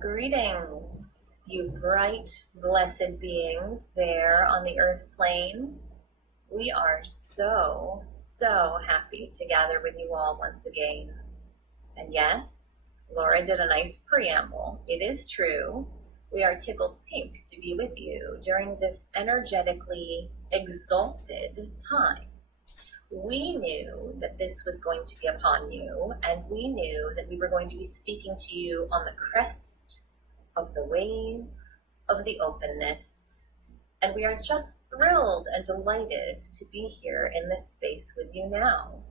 Greetings, you bright, blessed beings there on the earth plane. We are so happy to gather with you all once again. And yes, Laura did a nice preamble. It is true. We are tickled pink to be with you during this energetically exalted time. We knew that this was going to be upon you, and we knew that we were going to be speaking to you on the crest of the wave of the openness. And we are just thrilled and delighted to be here in this space with you now.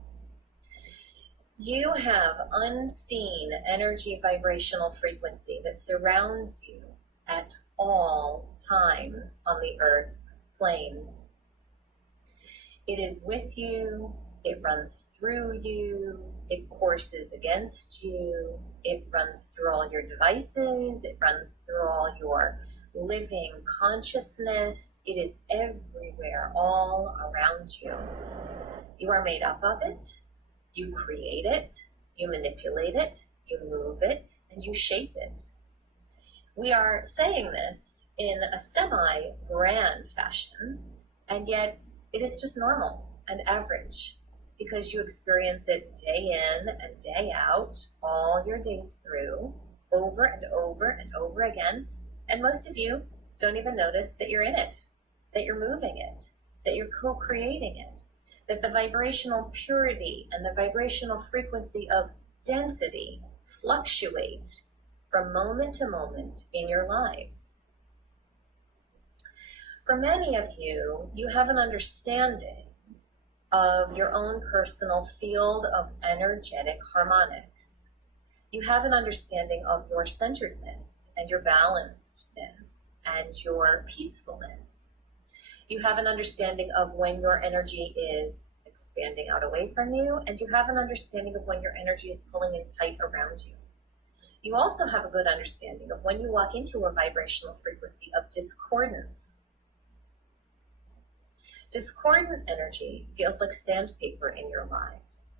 You have unseen energy vibrational frequency that surrounds you at all times on the earth plane. It is with you, it runs through you, it courses against you, it runs through all your devices, it runs through all your living consciousness. It is everywhere, all around you. You are made up of it, you create it, you manipulate it, you move it, and you shape it. We are saying this in a semi-grand fashion, and yet it is just normal and average because you experience it day in and day out, all your days through, over and over and over again. And most of you don't even notice that you're in it, that you're moving it, that you're co-creating it, that the vibrational purity and the vibrational frequency of density fluctuate from moment to moment in your lives. For many of you, you have an understanding of your own personal field of energetic harmonics. You have an understanding of your centeredness and your balancedness and your peacefulness. You have an understanding of when your energy is expanding out away from you, and you have an understanding of when your energy is pulling in tight around you. You also have a good understanding of when you walk into a vibrational frequency of discordance. Discordant energy feels like sandpaper in your lives.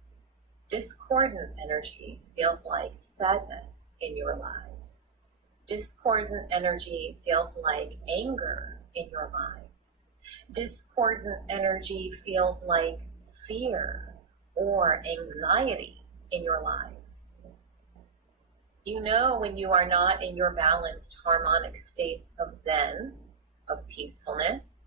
Discordant energy feels like sadness in your lives. Discordant energy feels like anger in your lives. Discordant energy feels like fear or anxiety in your lives. You know when you are not in your balanced harmonic states of Zen, of peacefulness,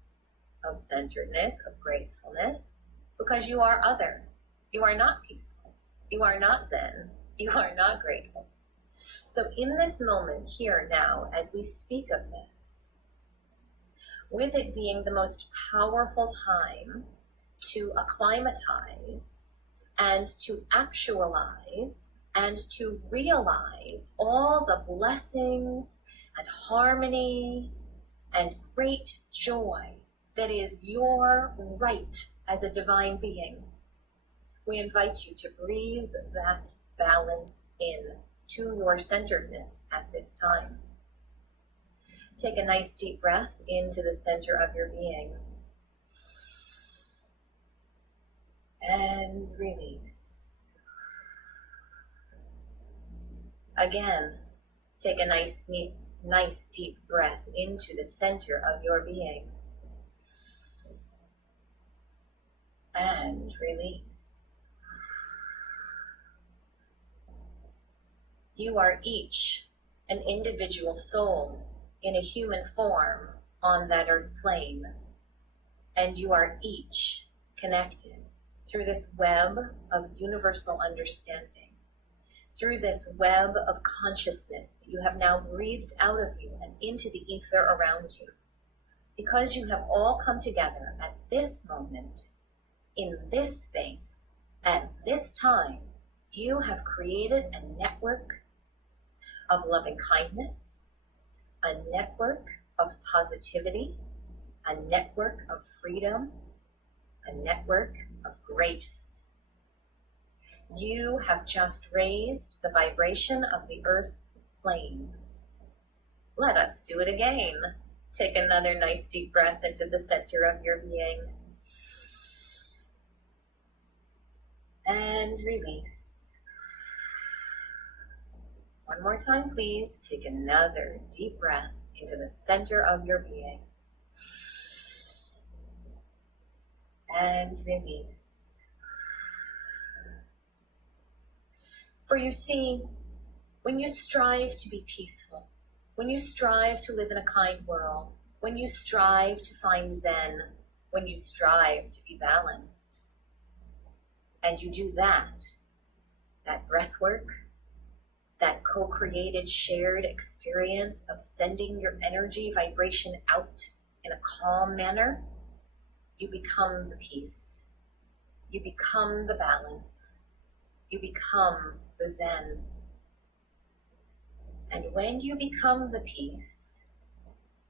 of centeredness, of gracefulness, because you are other. You are not peaceful. You are not Zen. You are not grateful. So in this moment here now, as we speak of this, with it being the most powerful time to acclimatize and to actualize and to realize all the blessings and harmony and great joy that is your right as a divine being, we invite you to breathe that balance in to your centeredness at this time. Take a nice deep breath into the center of your being. And release. Again, take a nice deep breath into the center of your being. And release. You are each an individual soul in a human form on that earth plane, and you are each connected through this web of universal understanding, through this web of consciousness that you have now breathed out of you and into the ether around you, because you have all come together at this moment, in this space, at this time. You have created a network of loving kindness, a network of positivity, a network of freedom, a network of grace. You have just raised the vibration of the earth plane. Let us do it again. Take another nice deep breath into the center of your being. And release. One more time, please. Take another deep breath into the center of your being. And release. For you see, when you strive to be peaceful, when you strive to live in a kind world, when you strive to find Zen, when you strive to be balanced, and you do that breath work, that co-created shared experience of sending your energy vibration out in a calm manner, you become the peace, you become the balance, you become the Zen. And when you become the peace,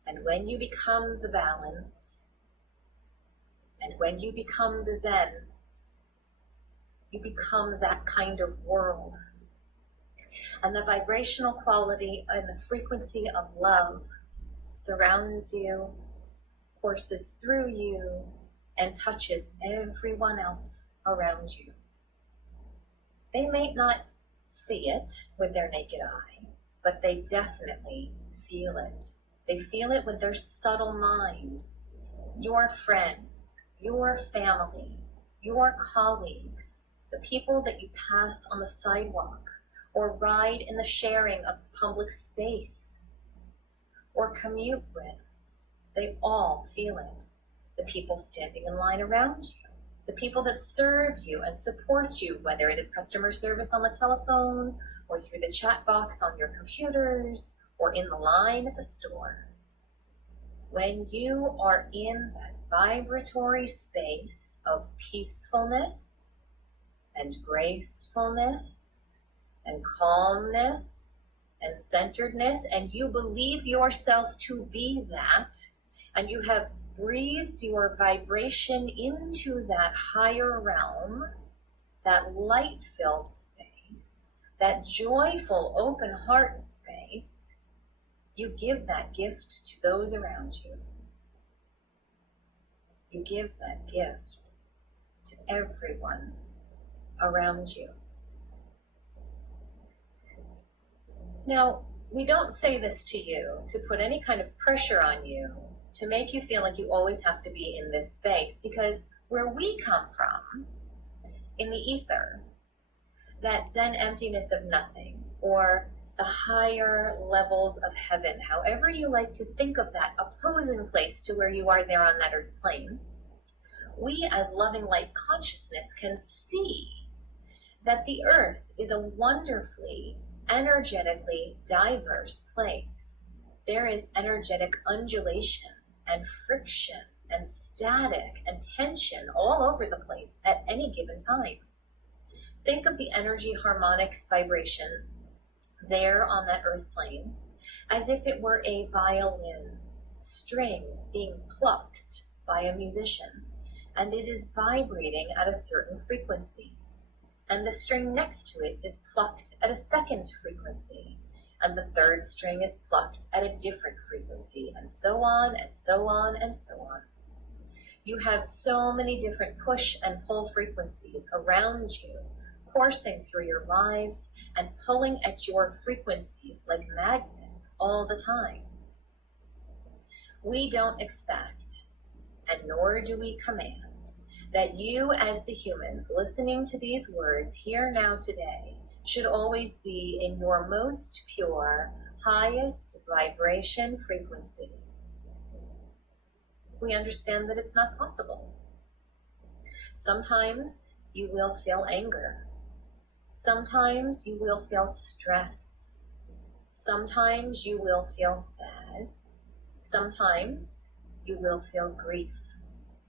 and when you become the balance, and when you become the Zen, you become that kind of world. And the vibrational quality and the frequency of love surrounds you, courses through you, and touches everyone else around you. They may not see it with their naked eye, but they definitely feel it. They feel it with their subtle mind. Your friends, your family, your colleagues, the people that you pass on the sidewalk, or ride in the sharing of the public space, or commute with, they all feel it. The people standing in line around you, the people that serve you and support you, whether it is customer service on the telephone, or through the chat box on your computers, or in the line at the store. When you are in that vibratory space of peacefulness and gracefulness and calmness and centeredness, and you believe yourself to be that, and you have breathed your vibration into that higher realm, that light-filled space, that joyful open heart space, you give that gift to those around you. You give that gift to everyone around you. Now, we don't say this to you to put any kind of pressure on you, to make you feel like you always have to be in this space, because where we come from, in the ether, that Zen emptiness of nothing, or the higher levels of heaven, however you like to think of that opposing place to where you are there on that earth plane, we as loving light consciousness can see that the earth is a wonderfully, energetically diverse place. There is energetic undulation and friction and static and tension all over the place at any given time. Think of the energy harmonics vibration there on that earth plane as if it were a violin string being plucked by a musician, and it is vibrating at a certain frequency. And the string next to it is plucked at a second frequency, and the third string is plucked at a different frequency, and so on and so on and so on. You have so many different push and pull frequencies around you, coursing through your lives and pulling at your frequencies like magnets all the time. We don't expect, and nor do we command, that you as the humans listening to these words here now today should always be in your most pure, highest vibration frequency. We understand that it's not possible. Sometimes you will feel anger. Sometimes you will feel stress. Sometimes you will feel sad. Sometimes you will feel grief.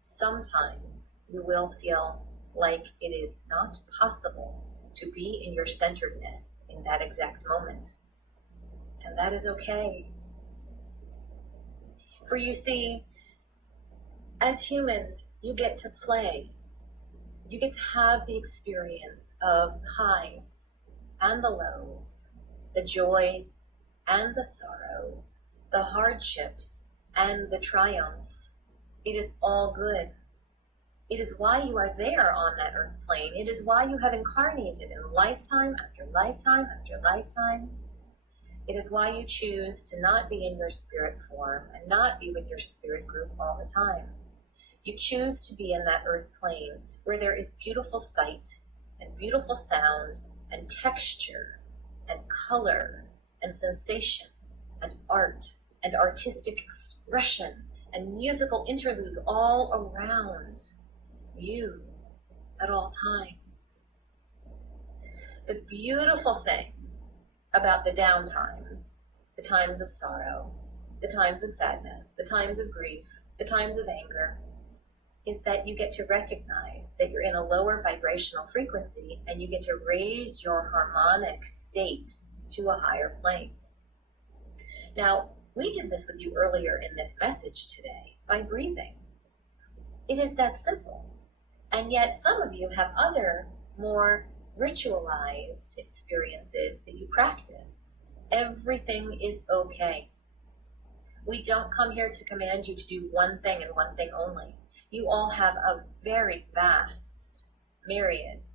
Sometimes you will feel like it is not possible to be in your centeredness in that exact moment. And that is okay. For you see, as humans, you get to play. You get to have the experience of the highs and the lows, the joys and the sorrows, the hardships and the triumphs. It is all good. It is why you are there on that earth plane. It is why you have incarnated in lifetime after lifetime after lifetime. It is why you choose to not be in your spirit form and not be with your spirit group all the time. You choose to be in that earth plane where there is beautiful sight and beautiful sound and texture and color and sensation and art and artistic expression and musical interlude all around you at all times. The beautiful thing about the down times, the times of sorrow, the times of sadness, the times of grief, the times of anger, is that you get to recognize that you're in a lower vibrational frequency and you get to raise your harmonic state to a higher place. Now, we did this with you earlier in this message today by breathing. It is that simple. And yet some of you have other more ritualized experiences that you practice. Everything is okay. We don't come here to command you to do one thing and one thing only. You all have a very vast myriad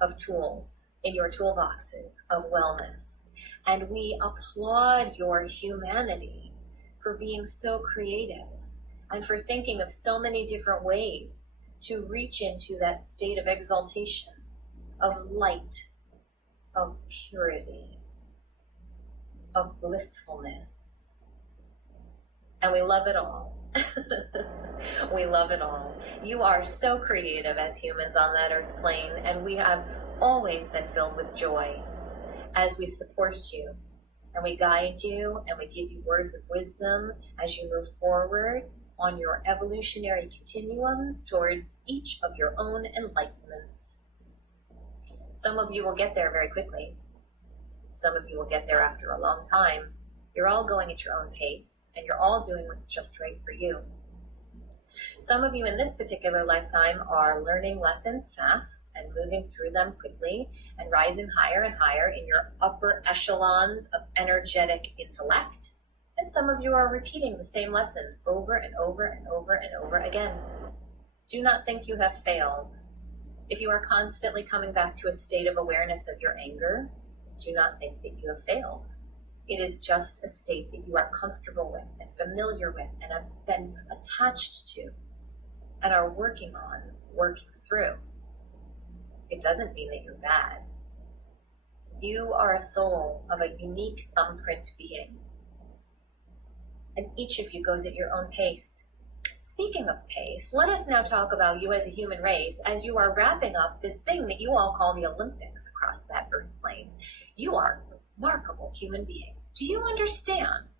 of tools in your toolboxes of wellness. And we applaud your humanity for being so creative and for thinking of so many different ways to reach into that state of exaltation, of light, of purity, of blissfulness. And we love it all. We love it all. You are so creative as humans on that earth plane, and we have always been filled with joy as we support you and we guide you and we give you words of wisdom as you move forward on your evolutionary continuums towards each of your own enlightenments. Some of you will get there very quickly. Some of you will get there after a long time. You're all going at your own pace, and you're all doing what's just right for you. Some of you in this particular lifetime are learning lessons fast and moving through them quickly and rising higher and higher in your upper echelons of energetic intellect. And some of you are repeating the same lessons over and over and over and over again. Do not think you have failed. If you are constantly coming back to a state of awareness of your anger, do not think that you have failed. It is just a state that you are comfortable with and familiar with and have been attached to and are working through. It doesn't mean that you're bad. You are a soul of a unique thumbprint being. And each of you goes at your own pace. Speaking of pace, let us now talk about you as a human race as you are wrapping up this thing that you all call the Olympics across that earth plane. You are remarkable human beings. Do you understand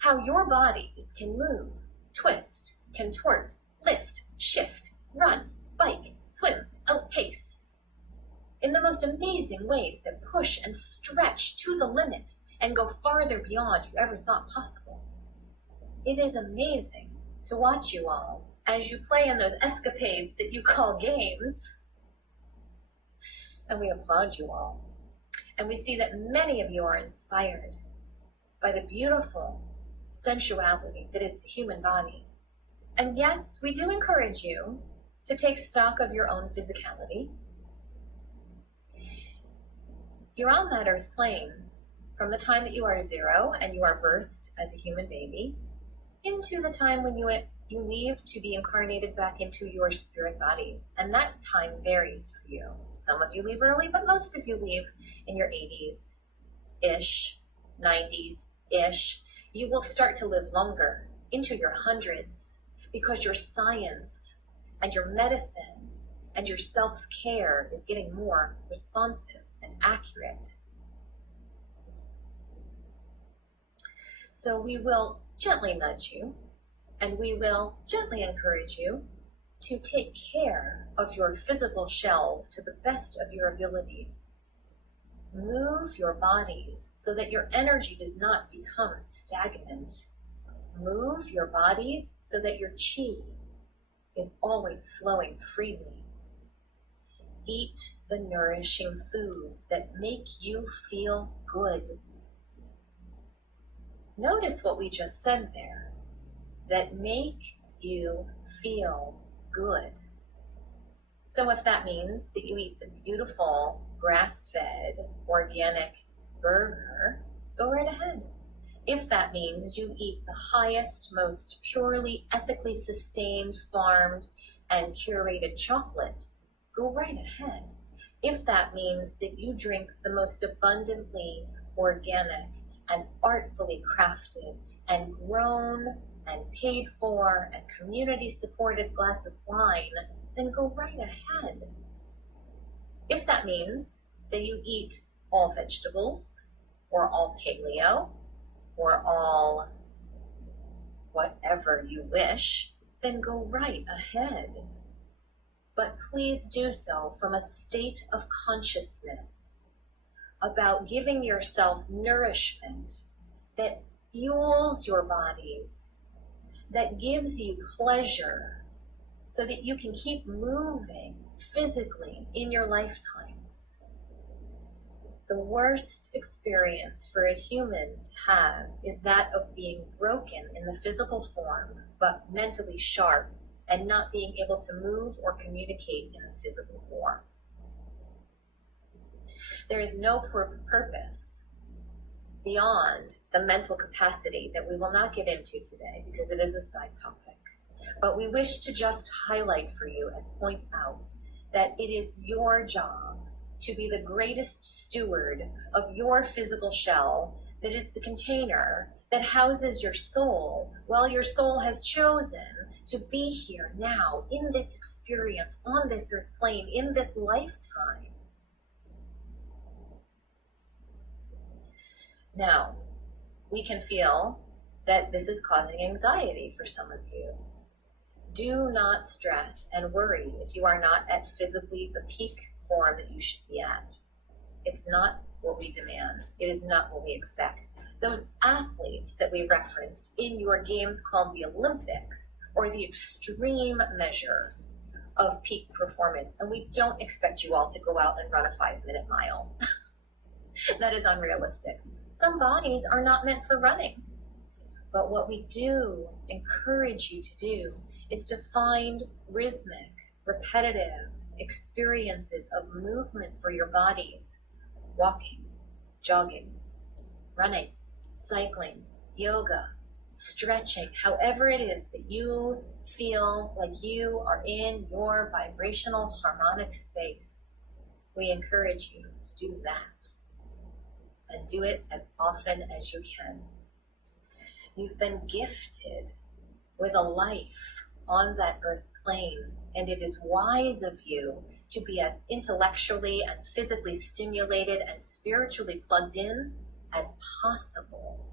how your bodies can move, twist, contort, lift, shift, run, bike, swim, outpace in the most amazing ways that push and stretch to the limit and go farther beyond you ever thought possible? It is amazing to watch you all as you play in those escapades that you call games. And we applaud you all. And we see that many of you are inspired by the beautiful sensuality that is the human body. And yes, we do encourage you to take stock of your own physicality. You're on that earth plane from the time that you are 0 and you are birthed as a human baby into the time when you leave to be incarnated back into your spirit bodies. And that time varies for you. Some of you leave early, but most of you leave in your 80s-ish, 90s-ish. You will start to live longer, into your hundreds, because your science and your medicine and your self-care is getting more responsive and accurate. So we will gently nudge you, and we will gently encourage you to take care of your physical shells to the best of your abilities. Move your bodies so that your energy does not become stagnant. Move your bodies so that your chi is always flowing freely. Eat the nourishing foods that make you feel good. Notice what we just said there, that make you feel good. So if that means that you eat the beautiful grass-fed organic burger go right ahead. If that means you eat the highest, most purely, ethically sustained, farmed, and curated chocolate, go right ahead. If that means that you drink the most abundantly organic and artfully crafted and grown and paid for and community supported glass of wine, then go right ahead. If that means that you eat all vegetables, or all paleo, or all whatever you wish, then go right ahead. But please do so from a state of consciousness about giving yourself nourishment that fuels your bodies, that gives you pleasure, so that you can keep moving physically in your lifetimes. The worst experience for a human to have is that of being broken in the physical form, but mentally sharp and not being able to move or communicate in the physical form. There is no purpose beyond the mental capacity that we will not get into today because it is a side topic. But we wish to just highlight for you and point out that it is your job to be the greatest steward of your physical shell that is the container that houses your soul, while your soul has chosen to be here now in this experience, on this earth plane, in this lifetime. Now, we can feel that this is causing anxiety for some of you. Do not stress and worry if you are not at physically the peak form that you should be at. It's not what we demand. It is not what we expect. Those athletes that we referenced in your games called the Olympics, or the extreme measure of peak performance, and we don't expect you all to go out and run a 5-minute mile. That is unrealistic. Some bodies are not meant for running. But what we do encourage you to do is to find rhythmic, repetitive experiences of movement for your bodies. Walking, jogging, running, cycling, yoga, stretching, however it is that you feel like you are in your vibrational harmonic space. We encourage you to do that and do it as often as you can. You've been gifted with a life on that earth plane, and it is wise of you to be as intellectually and physically stimulated and spiritually plugged in as possible.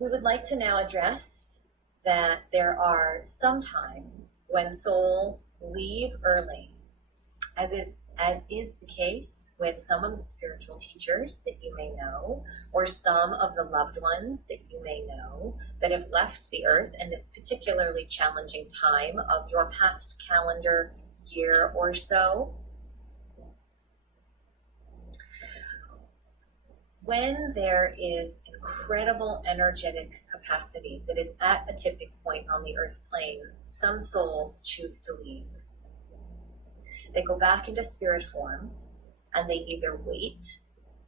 We would like to now address that there are some times when souls leave early, as is the case with some of the spiritual teachers that you may know, or some of the loved ones that you may know that have left the earth in this particularly challenging time of your past calendar year or so. When there is incredible energetic capacity that is at a tipping point on the earth plane, some souls choose to leave. They go back into spirit form, and they either wait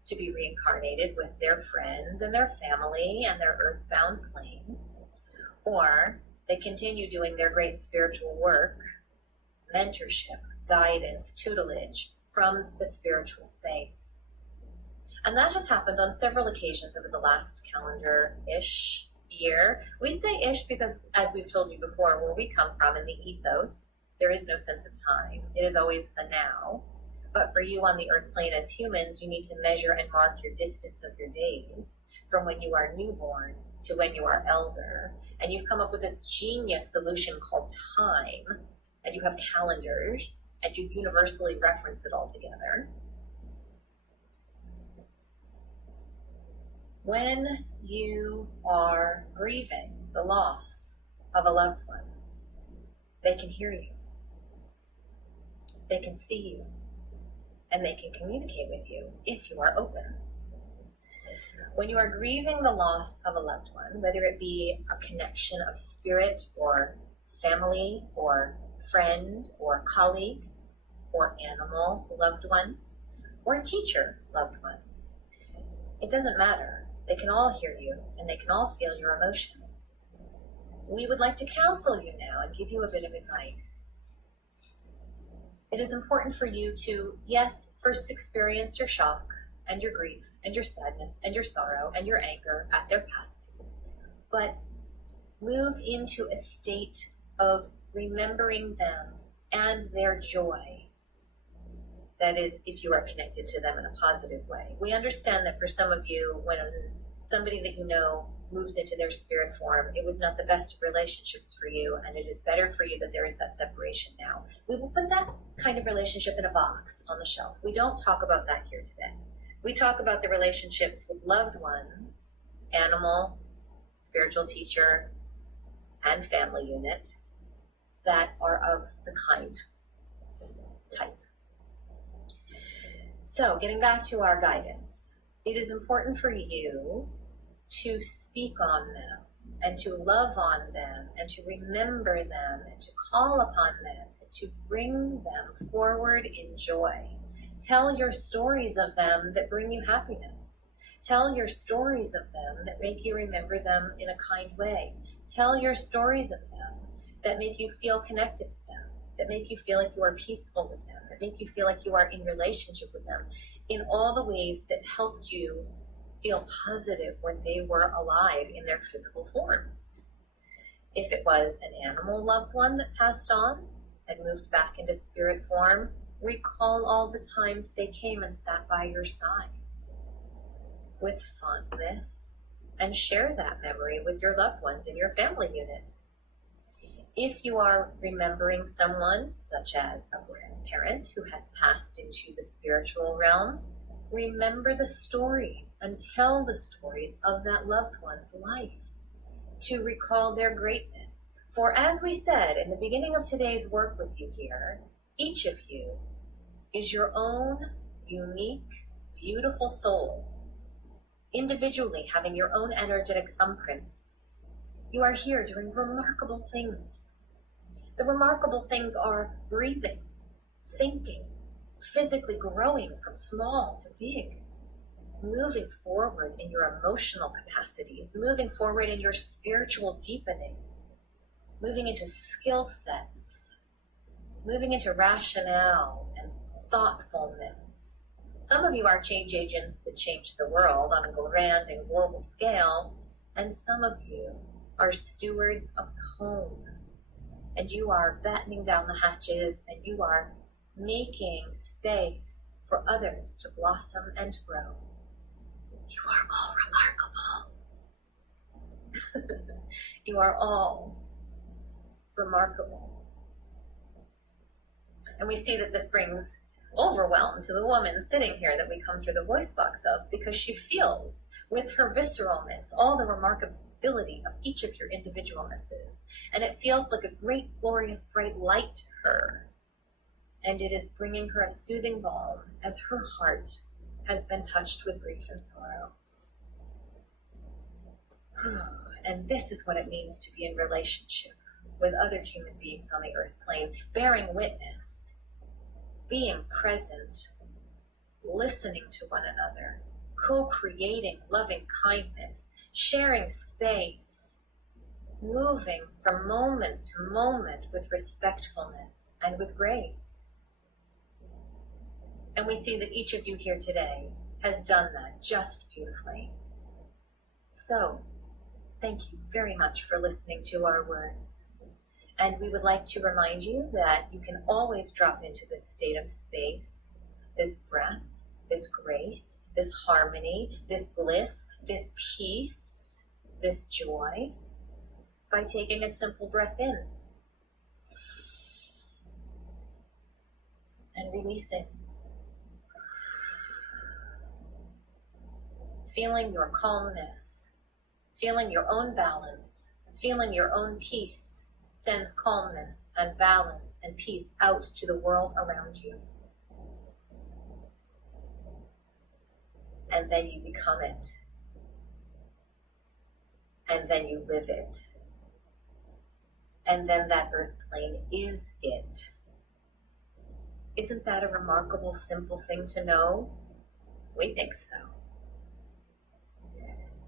to be reincarnated with their friends and their family and their earthbound plane, or they continue doing their great spiritual work, mentorship, guidance, tutelage from the spiritual space. And that has happened on several occasions over the last calendar-ish year. We say ish because, as we've told you before, where we come from in the ethos, there is no sense of time. It is always the now. But for you on the earth plane as humans, you need to measure and mark your distance of your days from when you are newborn to when you are elder. And you've come up with this genius solution called time, and you have calendars, and you universally reference it all together. When you are grieving the loss of a loved one, they can hear you, they can see you, and they can communicate with you if you are open. When you are grieving the loss of a loved one, whether it be a connection of spirit or family or friend or colleague, or animal loved one, or teacher loved one. It doesn't matter. They can all hear you and they can all feel your emotions. We would like to counsel you now and give you a bit of advice. It is important for you to, yes, first experience your shock and your grief and your sadness and your sorrow and your anger at their passing, but move into a state of remembering them and their joy. That is, if you are connected to them in a positive way. We understand that for some of you, when somebody that you know moves into their spirit form, it was not the best of relationships for you, and it is better for you that there is that separation now. We will put that kind of relationship in a box on the shelf. We don't talk about that here today. We talk about the relationships with loved ones, animal, spiritual teacher, and family unit that are of the kind type. So, getting back to our guidance, it is important for you to speak on them and to love on them and to remember them and to call upon them and to bring them forward in joy. Tell your stories of them that bring you happiness. Tell your stories of them that make you remember them in a kind way. Tell your stories of them that make you feel connected to them, that make you feel like you are peaceful with them, that make you feel like you are in relationship with them, in all the ways that helped you feel positive when they were alive in their physical forms. If it was an animal loved one that passed on and moved back into spirit form, recall all the times they came and sat by your side with fondness and share that memory with your loved ones in your family units. If you are remembering someone, such as a grandparent who has passed into the spiritual realm, remember the stories and tell the stories of that loved one's life to recall their greatness. For as we said in the beginning of today's work with you here, each of you is your own unique, beautiful soul, individually having your own energetic thumbprints. You are here doing remarkable things. The remarkable things are breathing, thinking, physically growing from small to big, moving forward in your emotional capacities, moving forward in your spiritual deepening, moving into skill sets, moving into rationale and thoughtfulness. Some of you are change agents that change the world on a grand and global scale, and some of you are stewards of the home, and you are battening down the hatches and you are making space for others to blossom and grow. You are all remarkable. You are all remarkable. And we see that this brings overwhelm to the woman sitting here that we come through the voice box of, because she feels with her visceralness all the remarkability of each of your individualnesses, and it feels like a great glorious bright light to her, and it is bringing her a soothing balm as her heart has been touched with grief and sorrow. And this is what it means to be in relationship with other human beings on the earth plane, bearing witness, being present, listening to one another, co-creating loving kindness, sharing space, moving from moment to moment with respectfulness and with grace. And we see that each of you here today has done that just beautifully. So, thank you very much for listening to our words. And we would like to remind you that you can always drop into this state of space, this breath, this grace, this harmony, this bliss, this peace, this joy, by taking a simple breath in and releasing. Feeling your calmness, feeling your own balance, feeling your own peace sends calmness and balance and peace out to the world around you. And then you become it. And then you live it. And then that earth plane is it. Isn't that a remarkable, simple thing to know? We think so.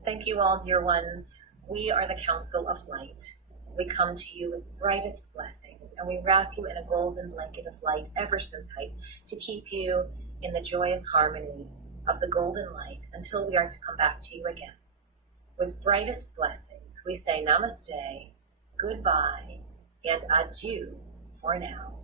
Thank you all, dear ones. We are the Council of Light. We come to you with brightest blessings, and we wrap you in a golden blanket of light ever so tight to keep you in the joyous harmony of the golden light until we are to come back to you again. With brightest blessings, we say namaste, goodbye, and adieu for now.